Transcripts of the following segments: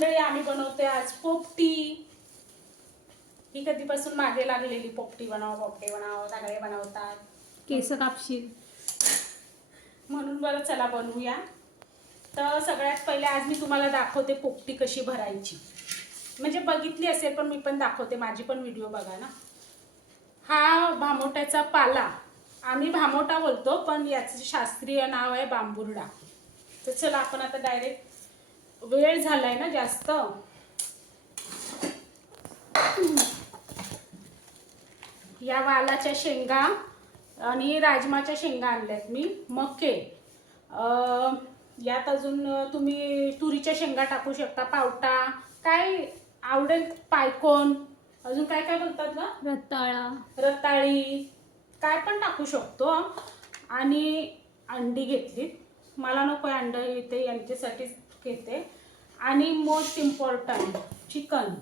मंडळी, आम्ही बनवते आज पोपटी. ही कधीपासून मागे लागलेली, पोपटी बनव सगळे बनवतात, केस कापशील म्हणून बरं चला बनवूया. तर सगळ्यात पहिले आज मी तुम्हाला दाखवते पोपटी कशी भरायची. म्हणजे बघितली असेल पण मी पण दाखवते, माझी पण व्हिडिओ बघा ना. हा भामोट्याचा पाला, आम्ही भामोटा बोलतो पण याचं शास्त्रीय नाव आहे बांबुर्डा. तर चला आपण आता डायरेक्ट, वेळ झालाय ना जास्त. या वालाच्या शेंगा आणि राजमाच्या शेंगा आणल्यात मी. मके, यात अजून तुम्ही तुरीच्या शेंगा टाकू शकता, पावटा, काय आवडेल, पायकोन, अजून काय काय बोलतात ना, रताळी, काय पण टाकू शकतो. आणि अंडी घेतली, मला नको अंड येते यांच्यासाठीच घेते. आणि मोस्ट इम्पॉर्टंट चिकन.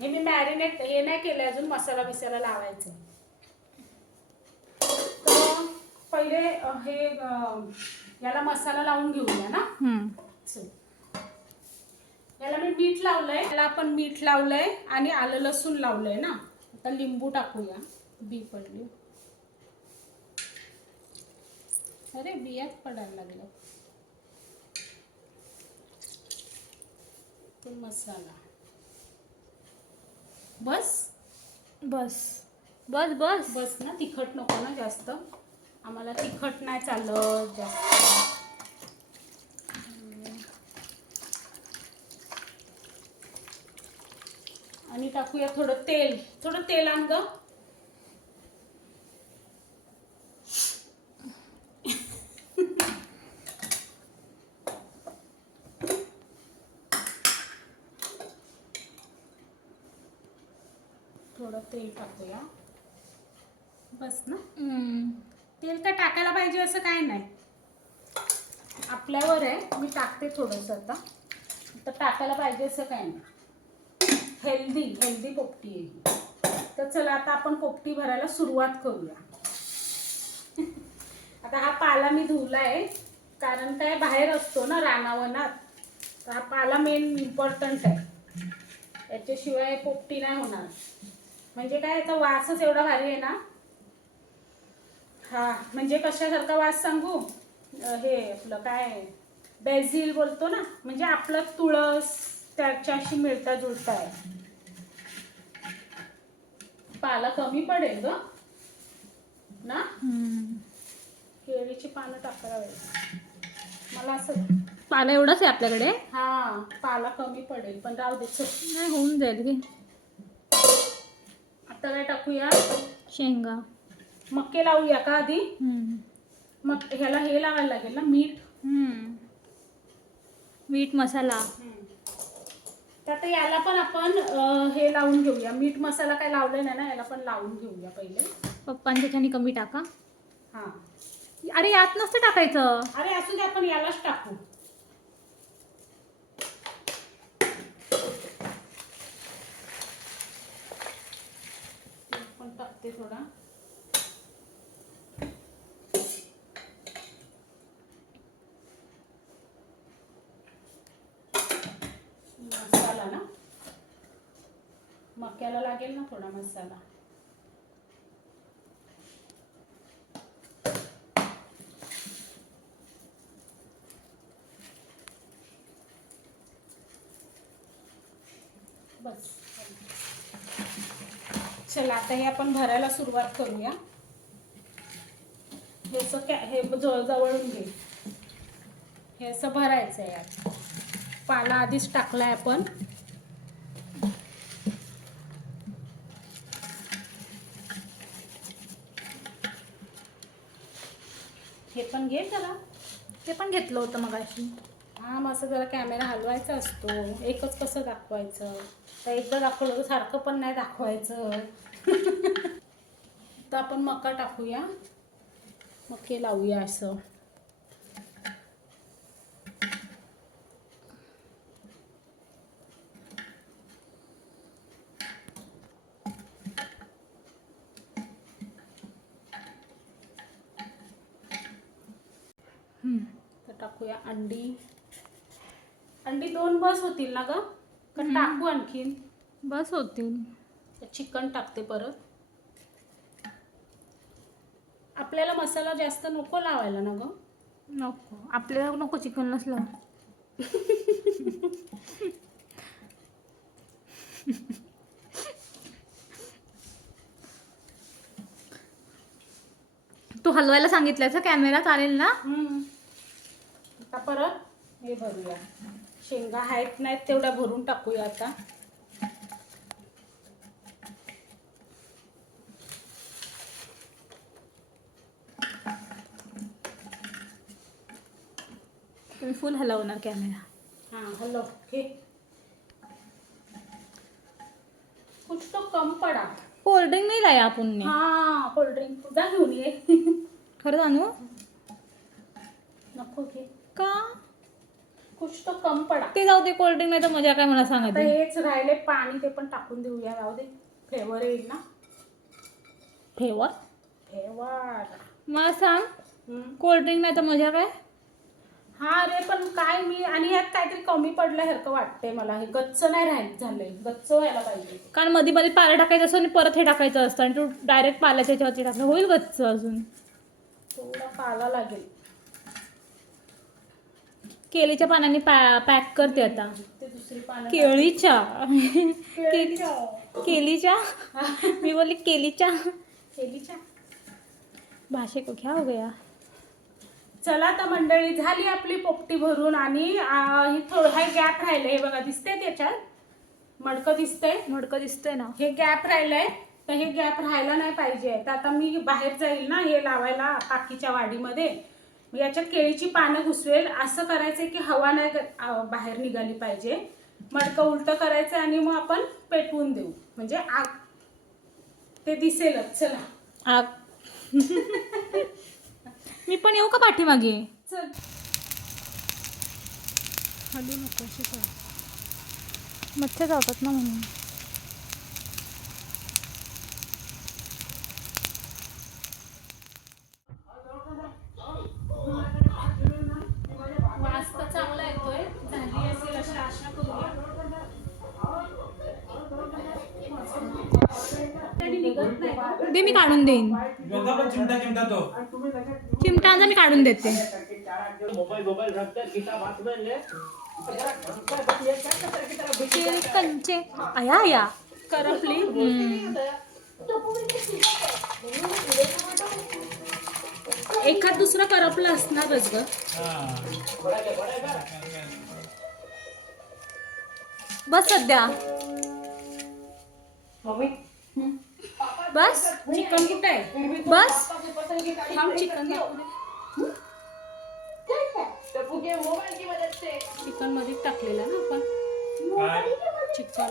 हे मी मॅरिनेट हे नाही केलं अजून, मसाला बिसाला लावायचं. तर पहिले हे याला मसाला लावून घेऊया ना. याला मी मीठ लावलंय, याला आपण मीठ लावलंय आणि आलं लसूण लावलंय ना. आता लिंबू टाकूया, बी पडली, अरे बियाच पडायला लागलं. तो मसाला बस बस बस बस बस ना, तिखट नको ना जास्त, आम्हाला तिखट नाही चालत जास्त. आणि टाकूया थोडं तेल आण ग. थोडं तेल टाकूया, बस ना. तेल तर टाकायला पाहिजे असं काय नाही, आपल्यावर आहे. मी टाकते थोडंसं आता, तर टाकायला पाहिजे असं काय नाही. हेल्दी पोपटी आहे. तर चला आता आपण पोपटी भरायला सुरुवात करूया. आता हा पाला मी धुवलाय, कारण काय बाहेर असतो ना रानावनात, तर हा पाला मेन इम्पॉर्टंट आहे. याच्याशिवाय पोपटी नाही होणार. म्हणजे काय, याचा वासच एवढा भारी आहे ना. हा म्हणजे कशासारखा वास सांगू, हे आपलं काय बेझिल बोलतो ना, म्हणजे आपलं तुळस त्याच्याशी मिळता जुळता आहे. पाला कमी पडेल ग ना, केळीची पानं टाकायला पाहिजे मला असं. पाला एवढाच आहे आपल्याकडे. हा पाला कमी पडेल, पण राहू दे, नाही होऊन जाईल की. आता काय टाकूया, शेंगा. मक्के लावूया का आधी. मग ह्याला हे लावायला लागेल ना, मीठ मसाला. तर आता याला पण आपण हे लावून घेऊया, मीठ मसाला काय लावले नाही ना, याला पण लावून घेऊया पहिले. पप्पांच्या ह्याच्याने कमी टाका. हा अरे यात नसतं टाकायचं. अरे असू दे, आपण यालाच टाकू. पण टाकते थोडा. मसाला ना, मक्याला लागेल ना थोडा मसाला. बस चला आता हे आपण भरायला सुरुवात करूया. हे जवळून घे, हे असं भरायचं आहे. यात पाला आधीच टाकलाय आपण. हे पण घे जरा, ते पण घेतलं होतं मगाशी. हा मग असं जरा कॅमेरा हलवायचा असतो, एकच कसं दाखवायचं. तर एकदा दाखवलं तर सारखं पण नाही दाखवायचं. तर आपण मका टाकूया, मके लावूया असं. तर टाकूया अंडी. अंडी 2 बस होतील ना ग? का टाकू आणखीन? बस होतील. चिकन टाकते परत. आपल्याला मसाला जास्त नको लावायला ना ग? नको, आपल्याला नको चिकन नसलं. तू हलवायला सांगितल्याचा कॅमेरा चालेल ना? आता परत हे भरूया. शेंगा आहेत नाहीत तेवढ्या भरून टाकूया आता. तुम्ही फुल हलवणार कॅमेरा. हाँ हेलो ओके. कुछ तो कम पड़ा. कोल्ड ड्रिंक नाही लाया आपण ने. हाँ कोल्ड ड्रिंक जा घेऊन ये. खरं आणू? नको घे. का? कुछ तो कम पड़ा. ते जाऊ दे, कोल्ड ड्रिंक नाही तर मजा काय मला आता सांगायचं. हेच राहिले पाणी ते पण टाकून देऊया. जाऊ दे फ्लेवर येईल ना. ठेवा. फ्लेवर. मला सांग, कोल्ड ड्रिंक नाही तर मजा काय? हा रे पण काय मी आणि यात काहीतरी कमी पडल्यासारखं वाटतंय मला. हे गच्च नाही राहील झालंय. गच्च व्हायला पाहिजे. कारण मध्ये मध्ये पाला टाकायचं असतो आणि परत हे टाकायचं असतं आणि तू डायरेक्ट पाल्याच्या ह्याच्यावरती टाकलं होईल गच्च अजून. थोडा पाला लागेल. केळीच्या पानांनी पॅक करते आता. ते दुसरी पानं. केळीच्या केळीच्या. केलीच्या मी बोलली केलीच्या. केळीच्या. भाषे को क्या हो गया. चला तर मंडळी, झाली आपली पोपटी भरून. आणि हे थोडं हे गॅप राहिलंय. हे बघा दिसतंय त्याच्यात मडकं दिसतंय. मडकं दिसतंय ना. हे गॅप राहिलंय तर हे गॅप राहायला नाही पाहिजे. तर आता मी बाहेर जाईल ना हे लावायला काकीच्या वाडीमध्ये. याच्यात केळीची पानं घुसवेल. असं करायचंय की हवा नाही बाहेर निघाली पाहिजे. मडकं उलटं करायचं आणि मग आपण पेटवून देऊ. म्हणजे आग ते दिसेलच. चला आग. मी पण येऊ का पाठीमागे? चल. हलू नको शिकवा. मच्छर चावतात ना म्हणून. वास तर चांगला येतोय. झाली असेल अशी आशा करूया. तरी निघत नाही का? दे, मी काढून देईन. चिमटा तो चिमटांचा मी काढून देते. केळी कंचे आया आया करपली. एखाद दुसरं करपलं असणारच ग. बस सध्या. बस चिकन कुठे आहे? बस. थांब चिकन चिकन मध्ये टाकलेलं ना आपण. काय चिकन